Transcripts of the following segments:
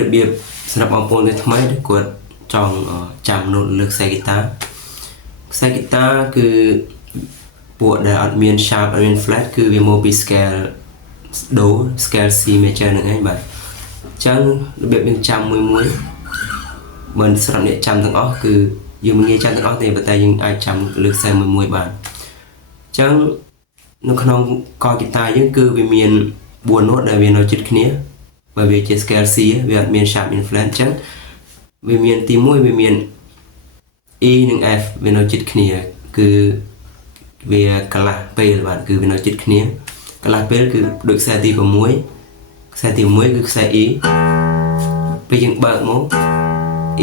របៀបសម្រាប់បងប្អូនថ្មីដែលគាត់ចង់ចាំនូតលើខ្សែហ្គីតាគឺពួកដែលអត់មាន sharp អត់មាន flat គឺវាមកពី scale do scale C major ហ្នឹងឯងបាទអញ្ចឹងរបៀបយើងចាំមួយមិនស្រាប់អ្នកចាំទាំងអស់គឺយើងមិនងាយចាំទាំងអស់ទេប៉ុន្តែយើងអាចចាំលើខ្សែមួយបានអញ្ចឹងនៅក្នុងកហ្គីតាយើងគឺវាមាន4 note ដែលវានៅជិតគ្នាបើវាជា scale C វាអត់មាន sharp មាន flat អញ្ចឹងវាមានទី1វាមាន E និង F វានៅជិតគ្នាគឺវាកន្លះពេលបាទគឺវានៅជិតគ្នាកន្លះពេលគឺដូចខ្សែទី6ខ្សែទី1គឺខ្សែ E ពេលយើងបើកមក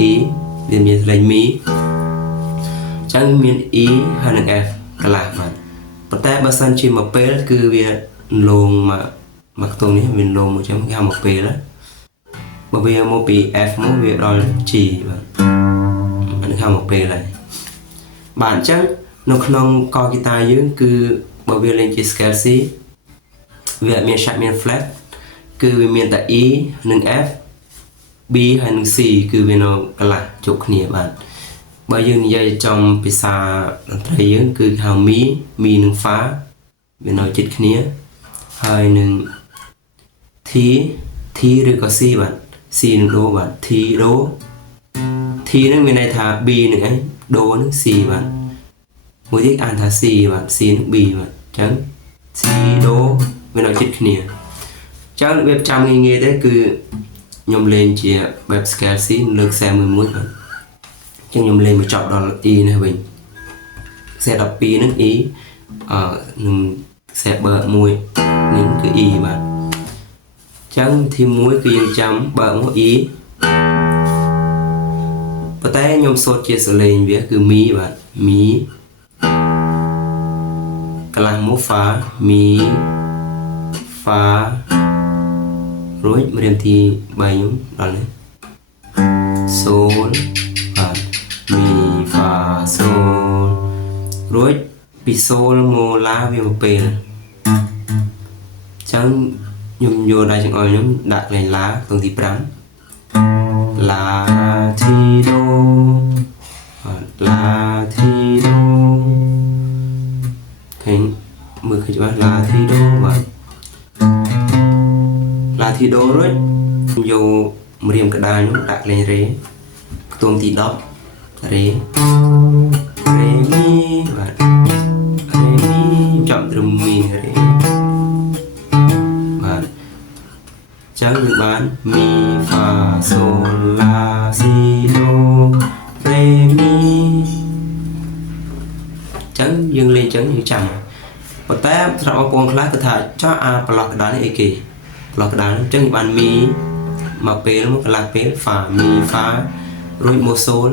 E វាមានលេខ Mi អញ្ចឹងមាន E ហើយនិង F កន្លះបាទប៉ុន្តែបើសិនជាមួយពេលគឺវាលងមកខ្ទង់នេះវាលងមកចឹងគេហៅមកពេលបើវាមកពី F មកវាដល់ G បាទអានេះហៅមកពេលហើយបាទអញ្ចឹងនៅក្នុងកហ្គីតាយើងគឺបើវាលេងជា scale C វាអត់មាន sharp មាន flat គឺវាមានតែ E និង F B ហើយនិង C គឺវានៅកន្លះជួបគ្នាបាទបើយើងនិយាយចំភាសាតន្ត្រីយើងគឺហៅ Mi និង Fa វានៅជិតគ្នាហើយនឹង T ឬក៏ C បាទ C និង Do បាទ T Do T ហ្នឹងមានន័យថា B នឹងអី Do នឹង C បាទមួយទៀតអានថា C បាទ C និង B បាទអញ្ចឹង C Do វានៅជិតគ្នាអញ្ចឹងវាចាំងាយៗទេគឺខ្ញុំលេងជា បែប scale C លើខ្សែមួយបាទអញ្ចឹងខ្ញុំលេងមកចប់ដល់ E នេះវិញខ្សែ12នឹង E នឹងខ្សែបើកមួយនេះគឺ E បាទអញ្ចឹងទី1គឺយើងចាំបើកមក E ប៉ុន្តែខ្ញុំសូត្រជាសលេងវាគឺ Mi បាទ Mi កន្លះមក Fa Mi Fa រួចរៀនទី3ខ្ញុំដល់នេះ Sol បាទ Mi Fa Sol រួចពី Sol មក La វាមកពេលអញ្ចឹងខ្ញុំយកដៃចង្អុលខ្ញុំដាក់លេង La ក្នុងទី5 La Ti Do La Ti Do ឃើញមើលឃើញច្បាស់ La Ti Do បាទ La Ti Do រួចខ្ញុំយកម្រាមក្តារខ្ញុំដាក់លេង Re ខ្ទង់ទី10 Re Re Mi បាទ Re Mi ចាប់ត្រឹម Mi Re បាទចឹងយើងបាន Mi Fa Sol La Si Do Re Mi ចឹងយើងលេងចឹងយើងចាំប៉ុន្តែសម្រាប់បងប្អូនខ្លះគឺថាចោះអាប្រឡោះក្តារនេះអីគេប្រឡោះក្តារអញ្ចឹងយើងបាន Mi មកពេលមកកន្លះពេល Fa Mi Fa រួចមក Sol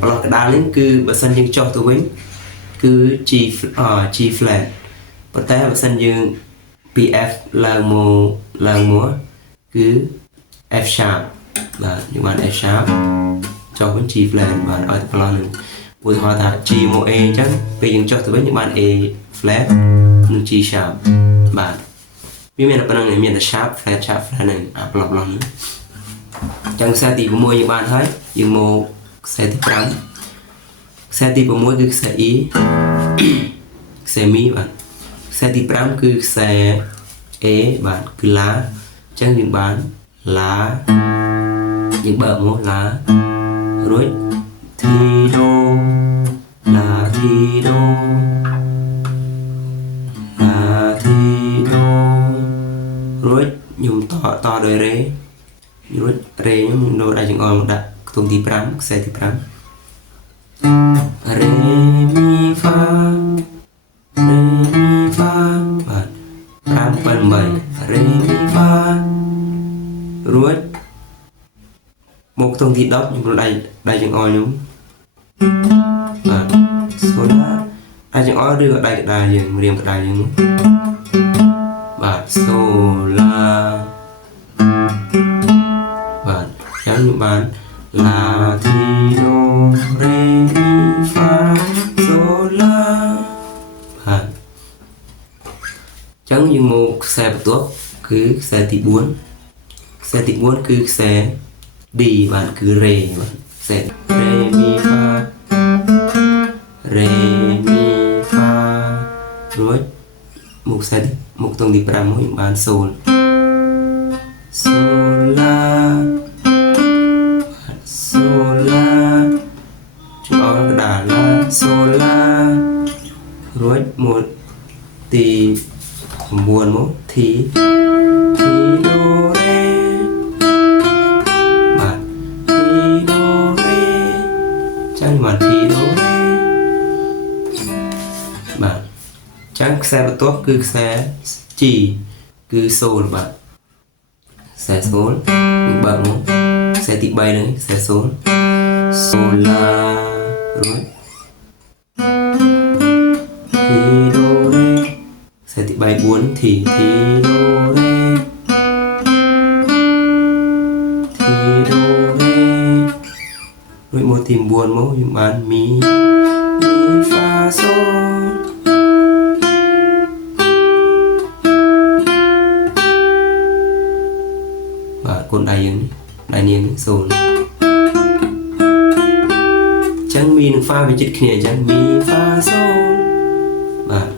ប្រឡោះក្តារនេះគឺបើសិនយើងចុះទៅវិញគឺ G flat ប៉ុន្តែបើសិនយើងពី F ឡើងមកគឺ F sharp បាទយើងបាន F sharp ចុះវិញ G flat បាទឲ្យប្រឡោះនឹងឧទាហរណ៍ថា G មក A អញ្ចឹងពេលយើងចុះទៅវិញយើងបាន A flat និង G sharp បាទវាមានតែប៉ុណ្្នឹងមានតែ sharp flat ហ្នឹងអាប្រឡោះហ្នឹងអញ្ចឹងខ្សែទី6យើងបានហើយយើងមកខ្សែទី5ខ្សែទី6គឺខ្សែ E ខ្សែ Mi បាទខ្សែទី5គឺខ្សែ A បាទគឺ La អញ្ចឹងយើងបាន La យើងបើកមក La រួច Ti Do La Ti Do La Ti Do រួចខ្ញុំតដោយ Re រួច Re ខ្ញុំដូរដៃចង្អុលមកដាក់ខ្ទង់ទី5ខ្សែទី5 Re Mi Fa Re Mi Fa បាទ5 7 8 Re Mi Fa រួចមកខ្ទង់ទី10ខ្ញុំដៃចង្អុលខ្ញុំបាទ Sol La ដៃចង្អុលឬក៏ដៃក្តារយើងរៀងក្តារយើងបាទ Sol La បាទចឹងខ្ញុំបាន La Ti Do Re Mi Fa Sol La បាទចឹងយើងមកខ្សែបន្ទាប់គឺខ្សែទី4ខ្ xe tí bốn cứ xe đi bạn cứ rê bạn xe rê mi fa rê mi fa rồi một xe một tông đi pram mỗi bạn sol sol la sol la chúng ta đà la sol la rồi một tí buồn một thì đô rê bạn thì đô rê chẳng mà thì đô rê bạn chẳng xe tốt cứ xe chỉ cứ sol bạn xe sol bạn một xe tị bay đấy xe sol sol la rồi thì đô rê xe tị bay 4 thì đô rê rồi một tìm buồn mẫu những bạn mi fa sol và con đại niên sol chẳng miនឹង pha វាចិត្តគ្នាអញ្ចឹង mi fa sol បាទ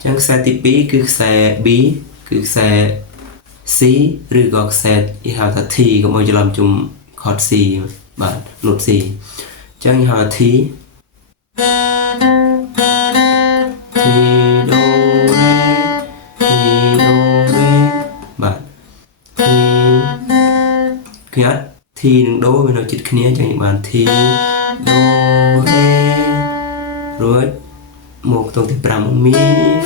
អញ្ចឹងខ្សែទី2គឺខ្សែ B គឺខ្សែ C ឬក៏ខ្សែគេហៅថា T កុំឲ្យច្រឡំជុំ chord C បាទ note C អញ្ចឹងគេហៅថា T do reបាទ T គឺអត់ T និង do វានៅជិតគ្នាអញ្ចឹងយើងបាន T do re រួចមកតងទី5 mi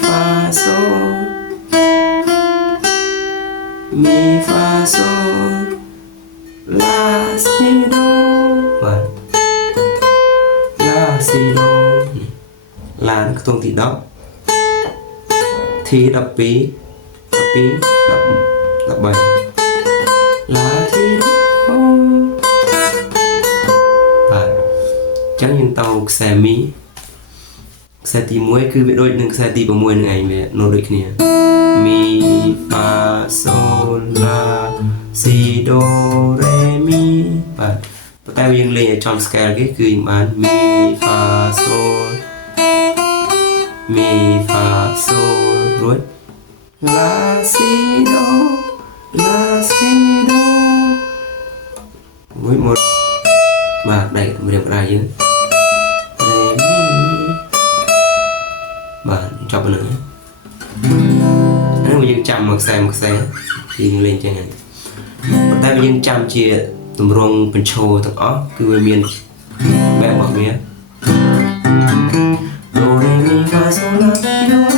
fa sol mi fa sol la si do បាទ la si do ឡានខ្ទង់ទី10 T 12 13 la si do បាទចឹងយើងតខ្សែ mi ខ្សែទី1គឺវាដូចនឹងខ្សែទី6នឹងឯងវានៅដូចគ្នា mi fa sol la si do re mi បាទប៉ុន្តែយើងលេងឲ្យចំ scale គេគឺយើងបាន mi fa sol mi fa sol រួច la si doរួចមកបាទដៃរៀបដៃយើងបាទចប់ហ្នឹងហើយយើងចាំមួយខ្សែយើងលេងចឹងហើយប៉ុន្តែយើងចាំជាទម្រង់បញ្ឈរទាំងអស់គឺវាមានបែបរបស់វា Do re mi fa sol la si do